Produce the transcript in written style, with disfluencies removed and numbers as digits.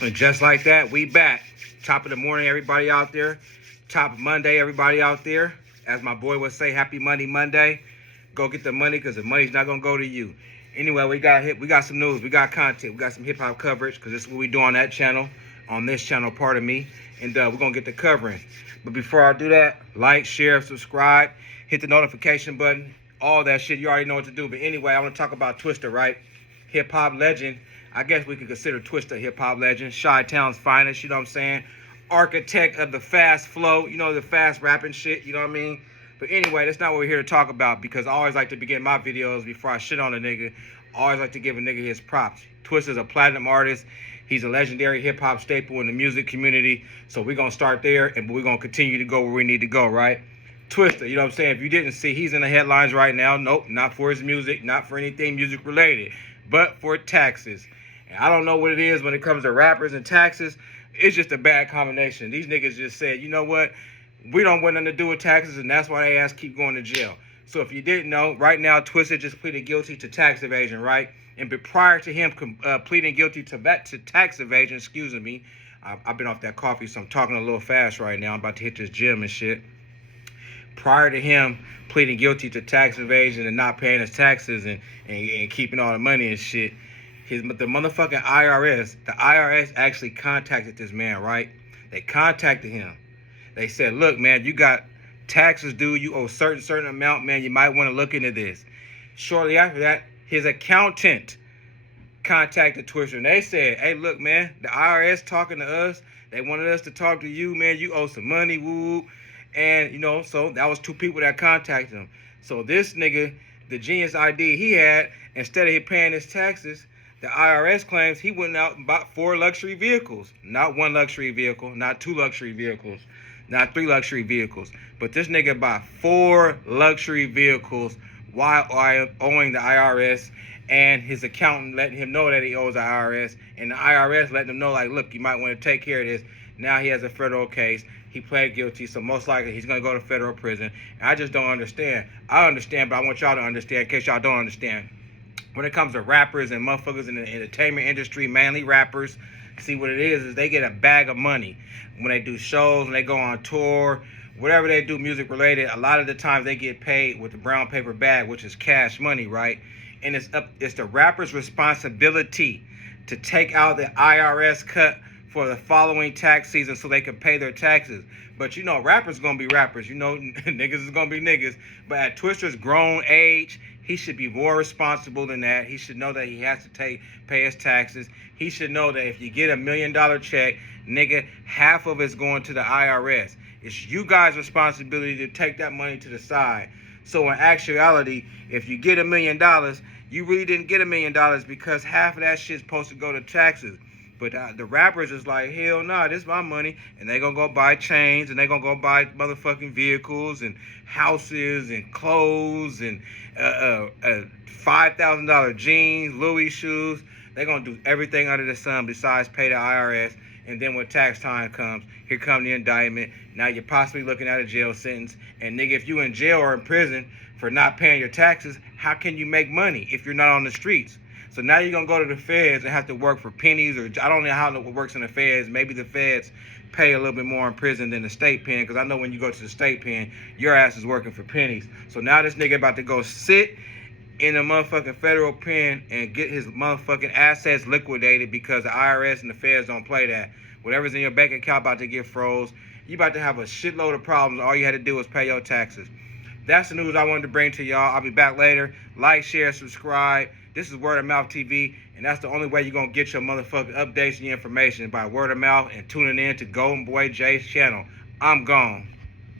And just like that, we back. Top of the morning, everybody out there. Top of Monday, everybody out there. As my boy would say, happy Money Monday. Go get the money, because the money's not gonna go to you. Anyway, we got some news, we got content, we got some hip hop coverage, because this is what we do on that channel, on this channel, pardon me. And we're gonna get the covering. But before I do that, like, share, subscribe, hit the notification button, all that shit. You already know what to do. But anyway, I want to talk about Twista, right? Hip hop legend. I guess we could consider Twista hip hop legend. Chi-Town's finest, you know what I'm saying? Architect of the fast flow, you know, the fast rapping shit, you know what I mean? But anyway, that's not what we're here to talk about, because I always like to begin my videos before I shit on a nigga. I always like to give a nigga his props. Twista's a platinum artist. He's a legendary hip hop staple in the music community. So we're going to start there, and we're going to continue to go where we need to go, right? Twista, you know what I'm saying? If you didn't see, he's in the headlines right now. Nope, not for his music, not for anything music related, but for taxes. And I don't know what it is when it comes to rappers and taxes. It's just a bad combination. These niggas just said, you know what? We don't want nothing to do with taxes, and that's why they ass keep going to jail. So if you didn't know, right now, Twista just pleaded guilty to tax evasion, right? And prior to him pleading guilty to tax evasion, excuse me, I've been off that coffee, so I'm talking a little fast right now. I'm about to hit this gym and shit. Prior to him pleading guilty to tax evasion and not paying his taxes and keeping all the money and shit, the motherfucking IRS actually contacted this man, right? They contacted him. They said, look, man, you got taxes due. You owe certain amount, man. You might want to look into this. Shortly after that, his accountant contacted Twista, and they said, hey, look, man, the IRS talking to us. They wanted us to talk to you, man. You owe some money, woo. And, you know, so that was two people that contacted him. So this nigga, the genius idea he had, instead of paying his taxes, the IRS claims he went out and bought 4 luxury vehicles. Not 1 luxury vehicle, not 2 luxury vehicles, not 3 luxury vehicles. But this nigga bought 4 luxury vehicles while owing the IRS, and his accountant letting him know that he owes the IRS, and the IRS letting him know, like, look, you might want to take care of this. Now he has a federal case. He pled guilty, so most likely he's going to go to federal prison. And I just don't understand. I understand, but I want y'all to understand in case y'all don't understand. When it comes to rappers and motherfuckers in the entertainment industry, mainly rappers, see what it is they get a bag of money. When they do shows, when they go on tour, whatever they do music related, a lot of the times they get paid with the brown paper bag, which is cash money, right? And it's the rapper's responsibility to take out the IRS cut for the following tax season so they can pay their taxes. But you know, rappers gonna be rappers. You know, niggas is gonna be niggas. But at Twista's grown age, he should be more responsible than that. He should know that he has to pay his taxes. He should know that if you get $1 million check, nigga, half of it's going to the IRS. It's you guys' responsibility to take that money to the side. So in actuality, if you get $1 million, you really didn't get $1 million because half of that shit's supposed to go to taxes. But the rappers is like, hell nah, this is my money. And they gonna go buy chains, and they gonna go buy motherfucking vehicles and houses and clothes and $5,000 jeans, Louis shoes. They gonna do everything under the sun besides pay the IRS. And then when tax time comes, here come the indictment. Now you're possibly looking at a jail sentence. And nigga, if you in jail or in prison for not paying your taxes, how can you make money if you're not on the streets? So now you're going to go to the feds and have to work for pennies, or I don't know how it works in the feds. Maybe the feds pay a little bit more in prison than the state pen, because I know when you go to the state pen, your ass is working for pennies. So now this nigga about to go sit in a motherfucking federal pen and get his motherfucking assets liquidated because the IRS and the feds don't play that. Whatever's in your bank account about to get froze. You about to have a shitload of problems. All you had to do was pay your taxes. That's the news I wanted to bring to y'all. I'll be back later. Like, share, subscribe. This is Word of Mouth TV, and that's the only way you're going to get your motherfucking updates and your information, by word of mouth and tuning in to Golden Boy Jay's channel. I'm gone.